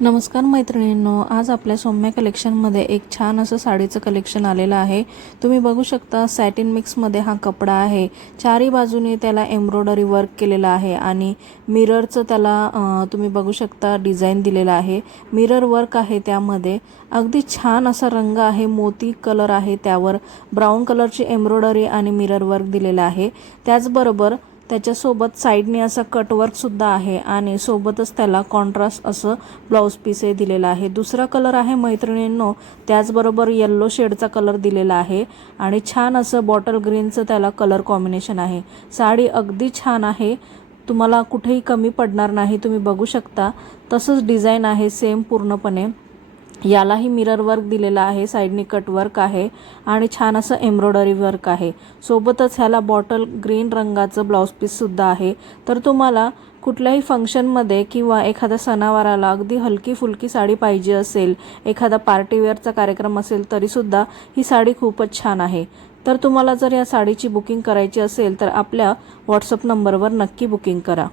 नमस्कार मैत्रिणींनो, आज आपल्या सौम्या कलेक्शनमध्ये एक छान असं साडीचं कलेक्शन आलेलं आहे। तुम्ही बघू शकता सॅटिन मिक्समध्ये हा कपडा आहे। चारी बाजूने त्याला एम्ब्रॉयडरी वर्क केलेला आहे आणि मिररचं त्याला तुम्ही बघू शकता डिझाइन दिलेला आहे। मिरर वर्क आहे त्यामध्ये। अगदी छान असा रंग आहे, मोती कलर आहे, त्यावर ब्राऊन कलरची एम्ब्रॉयडरी आणि मिरर वर्क दिलेला आहे। त्याचबरोबर त्याच्यासोबत साइडने असा कट वर्क सुद्धा आहे आणि सोबतच त्याला कॉन्ट्रास्ट असं ब्लाउज पीस हे दिलेला आहे। दुसरा कलर आहे मैत्रिणींनो, त्याचबरोबर येलो शेडचा कलर दिलेला आहे आणि छान असं बॉटल ग्रीनचं त्याला कलर कॉम्बिनेशन आहे। साडी अगदी छान आहे, तुम्हाला कुठेही कमी पडणार नाही। तुम्ही बघू शकता तसंच डिझाइन आहे सेम पूर्णपणे। यालाही मिरर वर्क दिलेला आहे, साइडनी कट वर्क आहे आणि छान असं एम्ब्रॉयडरी वर्क आहे। सोबतच ह्याला बॉटल ग्रीन रंगाचं ब्लाउज पीस सुद्धा आहे। तर तुम्हाला कुठल्याही फंक्शनमध्ये किंवा एखाद्या सणावाराला अगदी हलकी फुलकी साडी पाहिजे असेल, एखादा पार्टी वेअरचा कार्यक्रम असेल तरी सुद्धा ही साडी खूपच छान आहे। तर तुम्हाला जर या साडीची बुकिंग करायची असेल तर आपल्या व्हॉट्सअप नंबरवर नक्की बुकिंग करा।